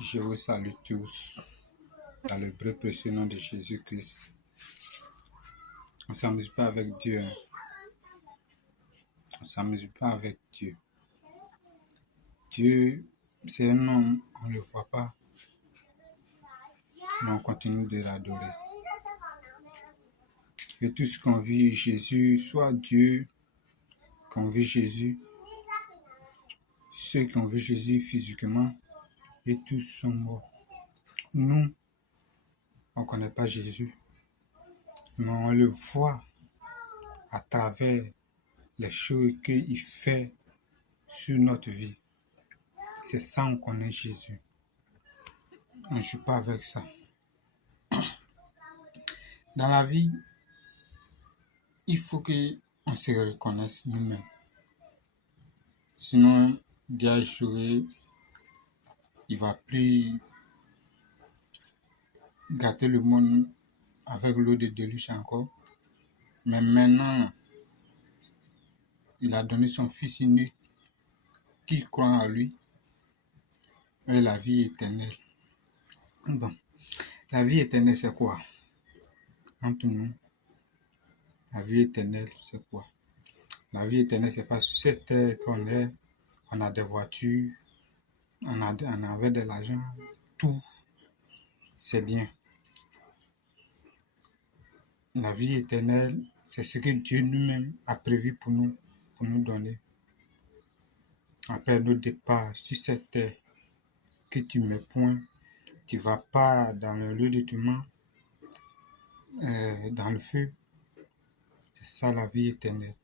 Je vous salue tous dans le vrai précieux nom de Jésus-Christ. On ne s'amuse pas avec Dieu. On ne s'amuse pas avec Dieu. Dieu, c'est un homme, on ne le voit pas, mais on continue de l'adorer. Et tout ce qu'on vit Jésus, soit Dieu, qu'on vit Jésus, ceux qui ont vu Jésus physiquement, et tous sont morts. Nous, on ne connaît pas Jésus, mais on le voit à travers les choses qu'il fait sur notre vie. C'est ça qu'on connaît Jésus. On ne joue pas avec ça. Dans la vie, il faut qu'on se reconnaisse nous-mêmes. Sinon, Dieu joué, il ne va plus gâter le monde avec l'eau de déluge encore. Mais maintenant, il a donné son Fils unique qui croit en lui et la vie éternelle. Bon, la vie éternelle, c'est quoi? Entre nous, la vie éternelle, c'est quoi? La vie éternelle, c'est pas sur cette terre qu'on est, on a des voitures, on avait de l'argent, tout, c'est bien. La vie éternelle, c'est ce que Dieu lui-même a prévu pour nous donner. Après notre départ sur cette terre, que tu ne mets point, tu ne vas pas dans le lieu de tourment, dans le feu. C'est ça la vie éternelle.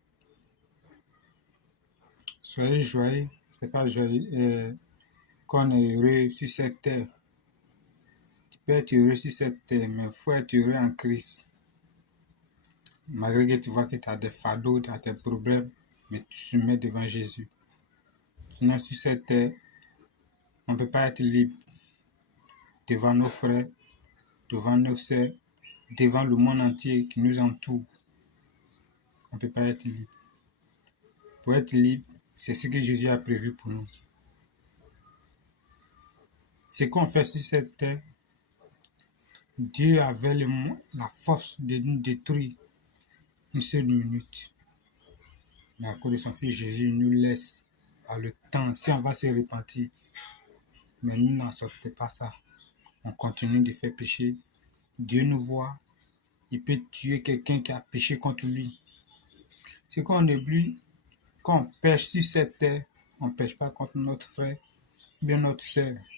Soyez joyeux, c'est pas joyeux qu'on est heureux sur cette terre. Tu peux être heureux sur cette terre, mais il faut être heureux en Christ. Malgré que tu vois que tu as des fardeaux, tu as des problèmes, mais tu te mets devant Jésus. Sinon, sur cette terre, on ne peut pas être libre devant nos frères, devant nos sœurs, devant le monde entier qui nous entoure. On ne peut pas être libre. Pour être libre, c'est ce que Jésus a prévu pour nous. Ce qu'on fait sur cette terre, Dieu avait la force de nous détruire une seule minute. Mais à cause de son Fils Jésus, il nous laisse par le temps, si on va se repentir. Mais nous n'en sortons pas ça. On continue de faire pécher. Dieu nous voit. Il peut tuer quelqu'un qui a péché contre lui. C'est qu'on oublie, quand on pêche sur cette terre, on ne pêche pas contre notre frère, bien notre sœur.